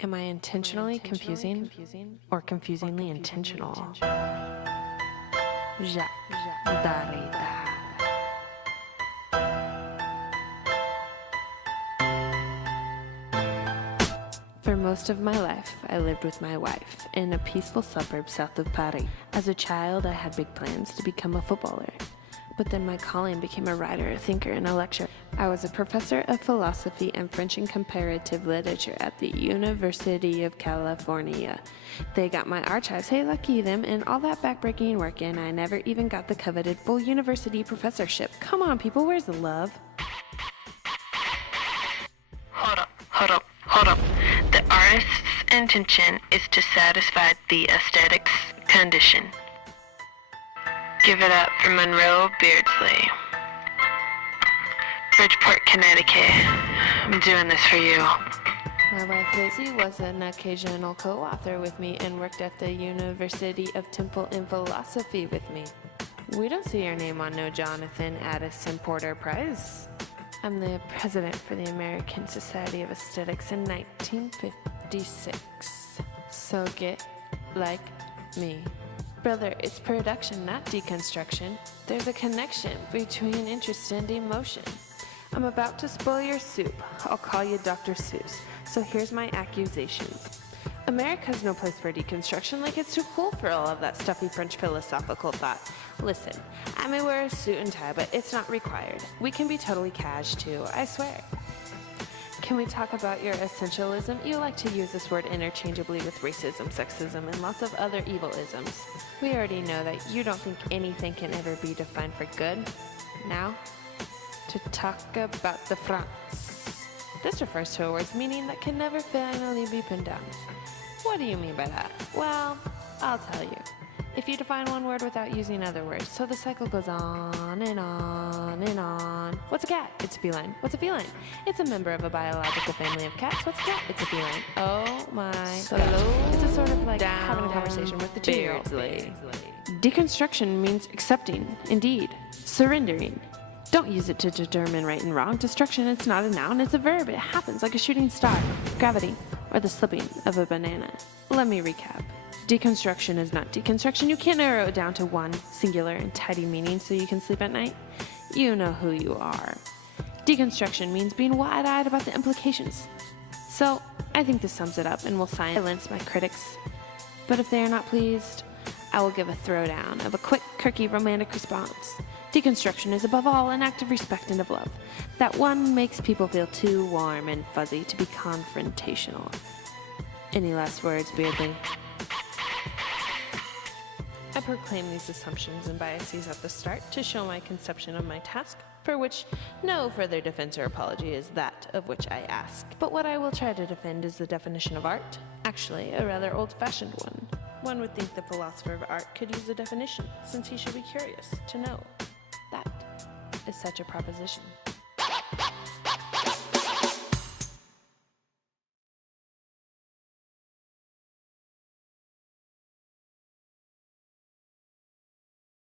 Am I intentionally confusing or confusingly intentional? Jacques, Derrida. For most of my life, I lived with my wife in a peaceful suburb south of Paris. As a child, I had big plans to become a footballer. But then my calling became a writer, a thinker, and a lecturer. I was a professor of philosophy and French and comparative literature at the University of California. They got my archives, hey lucky them, and all that backbreaking work, and I never even got the coveted full university professorship. Come on, people, where's the love? Hold up. The artist's intention is to satisfy the aesthetic's condition. Give it up for Monroe, Beardsley. Bridgeport, Connecticut. I'm doing this for you. My wife Lizzie was an occasional co-author with me and worked at the University of Temple in philosophy with me. We don't see your name on no Jonathan Addison Porter Prize. I'm the president for the American Society of Aesthetics in 1956. So get like me. Brother, it's production, not deconstruction. There's a connection between interest and emotion. I'm about to spoil your soup. I'll call you Dr. Seuss. So here's my accusation. America's no place for deconstruction, like it's too cool for all of that stuffy French philosophical thought. Listen, I may wear a suit and tie, but it's not required. We can be totally cash too, I swear. Can we talk about your essentialism? You like to use this word interchangeably with racism, sexism, and lots of other evil-isms. We already know that you don't think anything can ever be defined for good. Now, to talk about the France. This refers to a word's meaning that can never finally be pinned down. What do you mean by that? Well, I'll tell you. If you define one word without using other words, so the cycle goes on and on and on. What's a cat? It's a feline. What's a feline? It's a member of a biological family of cats. What's a cat? It's a feline. Oh my gosh. It's a sort of like having a conversation with the Beardsley. Deconstruction means accepting, indeed, surrendering. Don't use it to determine right and wrong. Destruction, it's not a noun, it's a verb. It happens like a shooting star, gravity, or the slipping of a banana. Let me recap. Deconstruction is not deconstruction. You can't narrow it down to one singular and tidy meaning so you can sleep at night. You know who you are. Deconstruction means being wide-eyed about the implications. So, I think this sums it up and will silence my critics. But if they are not pleased, I will give a throwdown of a quick, quirky, romantic response. Deconstruction is above all an act of respect and of love. That one makes people feel too warm and fuzzy to be confrontational. Any last words, Beardsley? I proclaim these assumptions and biases at the start to show my conception of my task, for which no further defense or apology is that of which I ask. But what I will try to defend is the definition of art, actually a rather old-fashioned one. One would think the philosopher of art could use a definition, since he should be curious to know. That is such a proposition.